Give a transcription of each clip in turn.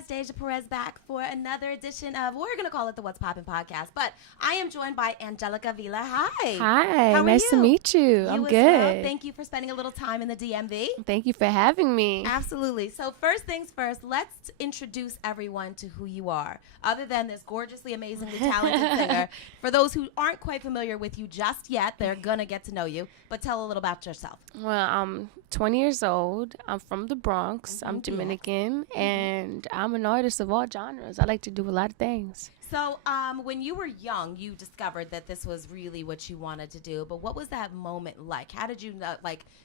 guys, Deja Perez back for another edition of, we're going to call it the What's Poppin' podcast, but I am joined by Angelica Vila. Hi. Hi, How are nice you? to meet you. I'm as good. well. Thank you for spending a little time in the DMV. Thank you for having me. Absolutely. So first things first, let's introduce everyone to who you are. Other than this gorgeously, amazingly talented singer, for those who aren't quite familiar with you just yet, they're going to get to know you, but tell a little about yourself. Well, I'm 20 years old. I'm from the Bronx. I'm Dominican, and I'm an artist of all genres. I like to do a lot of things. So when you were young, you discovered that this was really what you wanted to do, but what was that moment like? How did you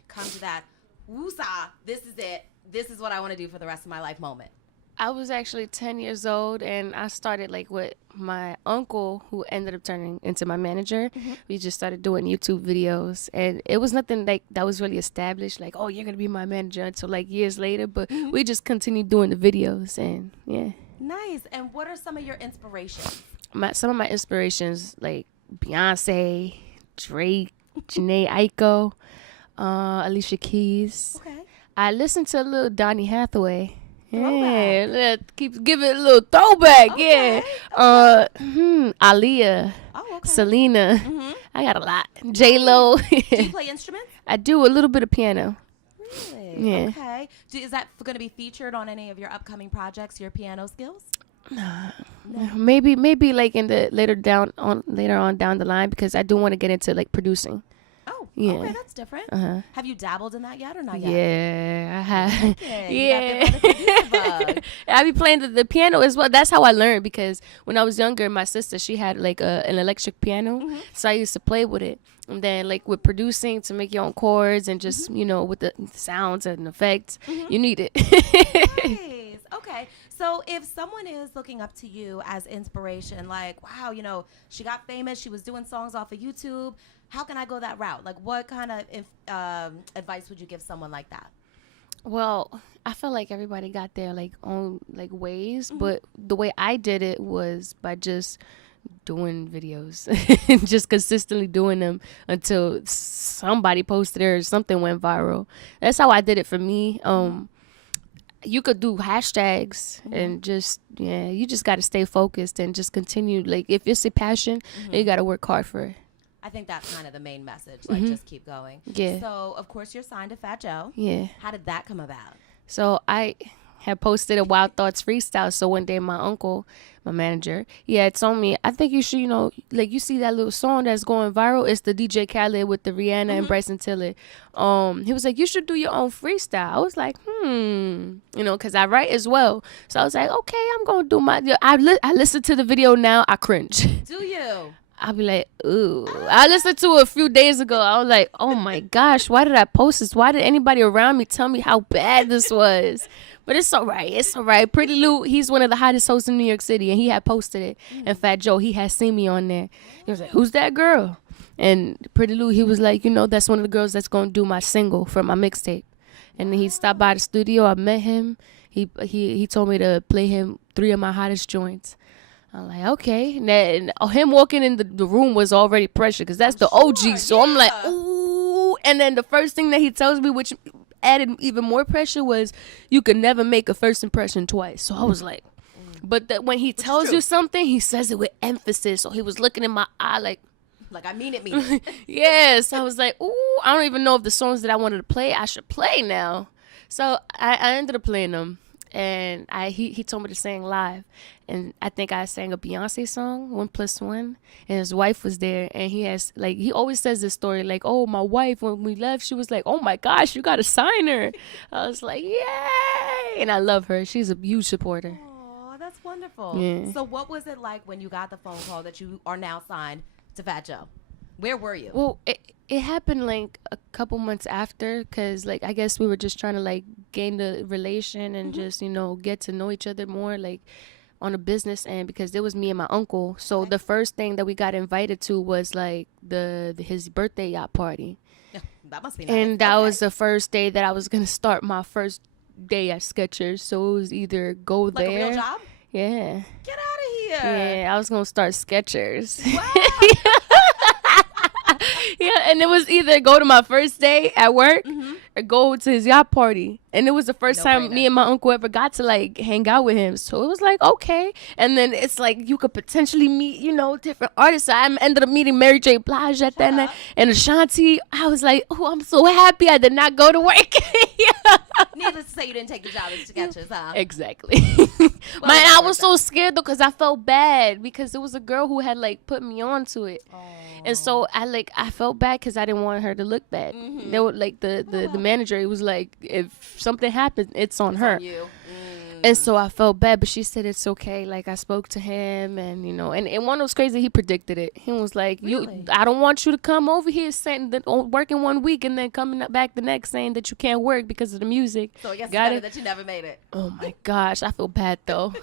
come to that, woosah, this is it, this is what I want to do for the rest of my life moment? I was actually 10 years old, and I started with my uncle, who ended up turning into my manager. We just started doing YouTube videos, and it was nothing that was really established, oh, you're going to be my manager, until years later, but we just continued doing the videos, and yeah. Nice. And what are some of your inspirations? Some of my inspirations, Beyonce, Drake, Janae Aiko, Alicia Keys. Okay. I listened to a little Donny Hathaway. Throwback. Yeah, keep giving it a little throwback. Okay. Aaliyah, Oh, okay. Selena. I got a lot. J-Lo. Do you play instruments? I do a little bit of piano. Really? Yeah. Okay. Is that going to be featured on any of your upcoming projects, your piano skills? Maybe in the later on down the line, because I do want to get into producing. Oh, Yeah. okay, that's different. Have you dabbled in that yet or not yet? Yeah, I have. Okay, you got bit by the producer bug. I be playing the piano as well. That's how I learned, because when I was younger, my sister, she had an electric piano, so I used to play with it. And then with producing, to make your own chords and just with the sounds and effects, you need it. Nice. Okay. So if someone is looking up to you as inspiration, wow, she got famous, she was doing songs off of YouTube, how can I go that route? What kind of advice would you give someone like that? Well, I feel like everybody got their own ways, but the way I did it was by just doing videos and just consistently doing them until somebody posted it or something went viral. That's how I did it for me. You could do hashtags and you just got to stay focused and just continue. If it's a passion, you got to work hard for it. I think that's kind of the main message. Just keep going. Yeah. So, of course, you're signed to Fat Joe. Yeah. How did that come about? So I had posted a Wild Thoughts freestyle. So one day my uncle, my manager, he had told me, I think you should, you see that little song that's going viral? It's the DJ Khaled with the Rihanna and Bryson Tiller. He was like, you should do your own freestyle. I was like, because I write as well. So I was like, okay, I'm going to do my, I listen to the video now, I cringe. Do you? I'll be like, ooh. I listened to it a few days ago. I was like, oh my gosh, why did I post this? Why did anybody around me tell me how bad this was? But it's all right. It's all right. Pretty Lou, he's one of the hottest hosts in New York City, and he had posted it. And Fat Joe, he had seen me on there. He was like, who's that girl? And Pretty Lou, he was like, that's one of the girls that's going to do my single for my mixtape. And then he stopped by the studio. I met him. He told me to play him 3 of my hottest joints. I'm like, okay. And him walking in the room was already pressure, because that's the OG. So I'm like, ooh. And then the first thing that he tells me, which added even more pressure, was you could never make a first impression twice. So I was like, but when he tells you something, he says it with emphasis. So he was looking in my eye like I mean it. Yes. I was like, ooh, I don't even know if the songs that I wanted to play, I should play now. So I ended up playing them. And he told me to sing live. And I think I sang a Beyonce song, 1+1. And his wife was there. And he always says this story, oh, my wife, when we left, she was like, oh my gosh, you got to sign her. I was like, yay. And I love her. She's a huge supporter. Oh, that's wonderful. Yeah. So what was it like when you got the phone call that you are now signed to Fat Joe? Where were you? Well, it happened a couple months after, because I guess we were just trying to gain the relation and just get to know each other more on a business end, because it was me and my uncle. So the first thing that we got invited to was his birthday yacht party. That must be nice. And that was the first day that I was gonna start my first day at Skechers. So it was either go there. A real job? Yeah. Get out of here. Yeah, I was gonna start Skechers. Wow. Yeah, and it was either go to my first day at work, or go to his yacht party. And it was the first No time brainer. me and my uncle ever got to like hang out with him. So it was like, okay. And then it's like you could potentially meet, you know, different artists. So I ended up meeting Mary J. Blige at that night and Ashanti. I was like, oh, I'm so happy I did not go to work. Needless to say, you didn't take the job as sketches, huh? Exactly. Man, I was so scared though because I felt bad because it was a girl who had like put me onto it. And so I felt bad because I didn't want her to look bad. They were like the manager. It was like if something happens, it's on her. On you. And so I felt bad, but she said it's okay. Like I spoke to him, and you know, and one was crazy. He predicted it. He was like, Really? I don't want you to come over here saying that working 1 week and then coming back the next saying that you can't work because of the music. So I guess Got it's better it? that you never made it. Oh my gosh, I feel bad though.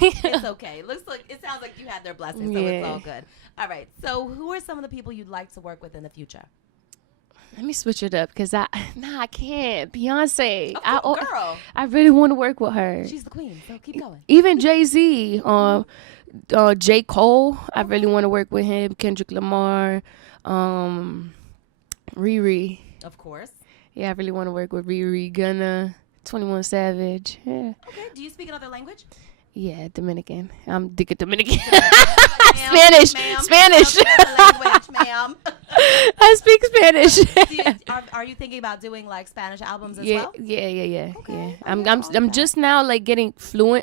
It's okay. It sounds like you had their blessing, so it's Yeah. all good. All right. So who are some of the people you'd like to work with in the future? Let me switch it up because I can't. Beyonce, Oh, girl. I really want to work with her. She's the queen, so keep going. Even Jay-Z, J. Cole, I really want to work with him. Kendrick Lamar, Riri. Of course. Yeah, I really want to work with Riri, Gunna, 21 Savage. Yeah, Okay. Do you speak another language? yeah, Dominican. I'm Dominican. Ma'am, Spanish. ma'am, Spanish. language, ma'am. I speak Spanish. Are you thinking about doing like Spanish albums as Yeah, well? yeah. Okay, I'm okay. just now like getting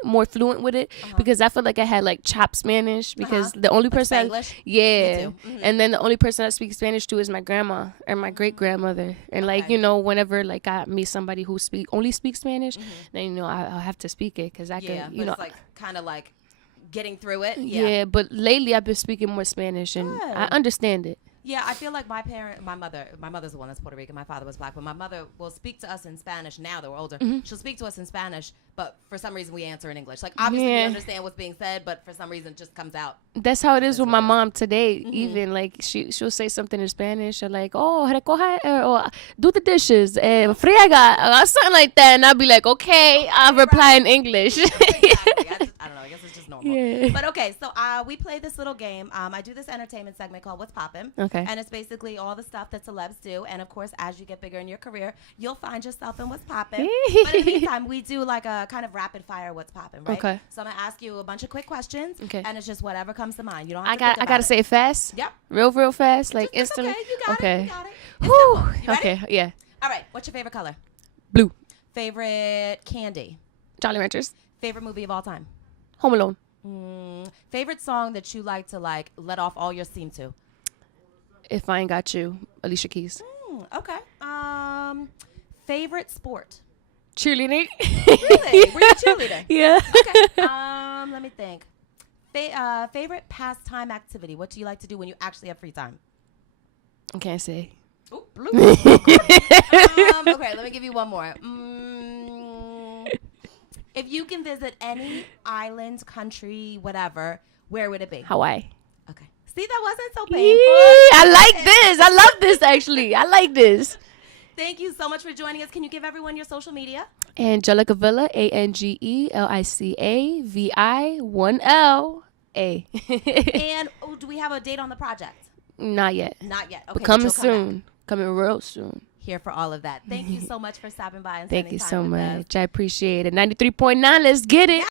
more fluent with it because I feel like I had like chopped Spanish because the only person Spanglish? yeah, Me too. Mhm. and then the only person I speak Spanish to is my grandma or my great grandmother, and like Okay. you know whenever like I meet somebody who only speaks Spanish, then you know I'll have to speak it because I Yeah, can but you know it's like kind of like getting through it. yeah. But lately I've been speaking more Spanish and I Good. understand it. Yeah, I feel like my mother's the one that's Puerto Rican. My father was black, but my mother will speak to us in Spanish now that we're older. She'll speak to us in Spanish, but for some reason we answer in English. Like, obviously we Yeah. understand what's being said, but for some reason it just comes out. That's how it is with my what it is. mom today. Even like she'll say something in Spanish or like, oh, recoja or do the dishes, friega, or something like that, and I'll be like, okay, I'll reply in English. Exactly. I don't know. I guess it's just normal. Yeah. But okay, so we play this little game. I do this entertainment segment called What's Poppin'. Okay. And it's basically all the stuff that celebs do. And of course, as you get bigger in your career, you'll find yourself in What's Poppin'. But in the meantime, we do like a kind of rapid fire What's Poppin', right? Okay. So I'm gonna ask you a bunch of quick questions. Okay. And it's just whatever comes to mind. You don't have I to think gotta about say it fast. Yep. Real fast, like It's instantly. okay. You got it. Okay. You got it. It's Whew. simple. You ready? Okay. Yeah. All right. What's your favorite color? Blue. Favorite candy? Jolly Ranchers. Favorite movie of all time? Home Alone. Favorite song that you like to like let off all your steam to? If I Ain't Got You. Alicia Keys. Okay. Favorite sport? Cheerleading. Really? Were you a cheerleader? Yeah. Okay. Let me think. Favorite pastime activity? What do you like to do when you actually have free time? I can't say. Ooh, blue. Okay, let me give you one more. If you can visit any island, country, whatever, where would it be? Hawaii. Okay. See, that wasn't so Yee, painful. I like this. I love this actually. I like this. Thank you so much for joining us. Can you give everyone your social media? Angelica Vila, ANGELICA VI1LA. And do we have a date on the project? Not yet. Not yet. Okay, But coming you'll come back. soon. Coming real soon. Here for all of that. Thank you so much for stopping by and Thank spending you time so with us. much. I appreciate it. 93.9. Let's get it.